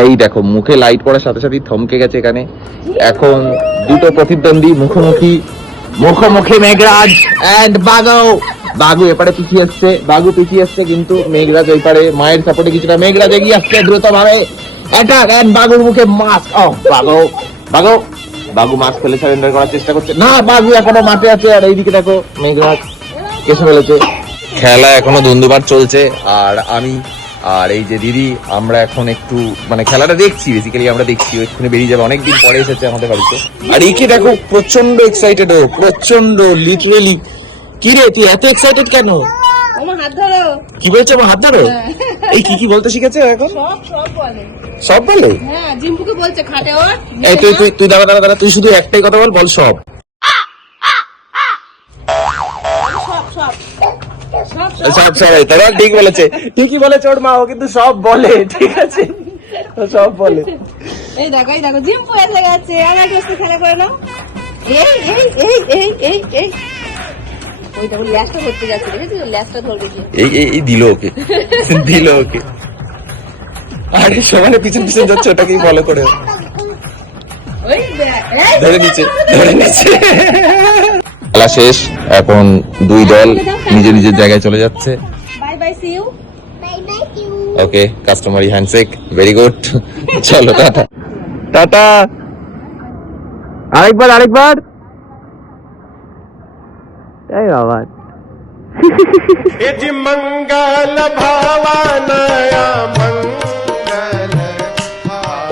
এই দেখো মুখে লাইট পড়ার সাথে সাথে থমকে গেছে এখানে। এখন দুটো প্রতিদ্বন্দ্বী মুখোমুখি মেঘরাজ এন্ড বাগু। বাগু এপারে পিছিয়ে আসছে, কিন্তু মেঘরাজ ওই পারে মায়ের সাপোর্টে কিছুটা মেঘরাজ এগিয়ে আসছে দ্রুত ভাবে। বাগুর মুখে মাস্ক। বাগু মাস্ক ফেলে সারেন্ডার করার চেষ্টা করছে না, বাগু এখনো মাঠে আছে। আর এইদিকে দেখো মেঘরাজ কেসে ফেলেছে। খেলা এখনো ধুন্ধুমার চলছে। আর আমি আর এই যে দিদি আমরা এখন একটু মানে খেলাটা দেখছি, বেসিক্যালি আমরা দেখছি, ওইখানে বেরিয়ে যাবে, অনেকদিন পরে এসেছে আমাদের বাড়িতে। আর একে দেখো প্রচন্ড এক্সাইটেড, ও প্রচন্ড লিটারেলি। কি রে তুই এত এক্সাইটেড কেন? আমার হাত ধরো। কি বলছে আমার হাত ধরো? এই কি বলতে শিখেছে এখন? সব বলে? হ্যাঁ, জিম্পুকে বলছে খাটে ওর। এই তুই দাঁড়া, তুই শুধু একটাই কথা বল সব। ঠিক বলেছে, ঠিকই বলেছে ওর মা, ও কিন্তু সব বলে, ঠিক আছে ও সব বলে। এই দেখো জিম্পু এসে গেছে। আর এক সাথে খেলা করে নাও। এই ওই দেখো ল্যাসটা ধরতে যাচ্ছে, দেখেছিস ল্যাসটা ধরবে কি? এই দিল ওকে। আর সমানে পিছন যাচ্ছে, ওটাকেই ফলো করে ওই দেখ, ধরে নিচ্ছে। খেলা শেষ, এখন দুই দল নিজের নিজের জায়গায় চলে যাচ্ছে। Bye bye, see you. Okay, customary handshake, very good. চলো টাটা টাটা। আরেকবার এই বাবা। मंगल भावनया मंगल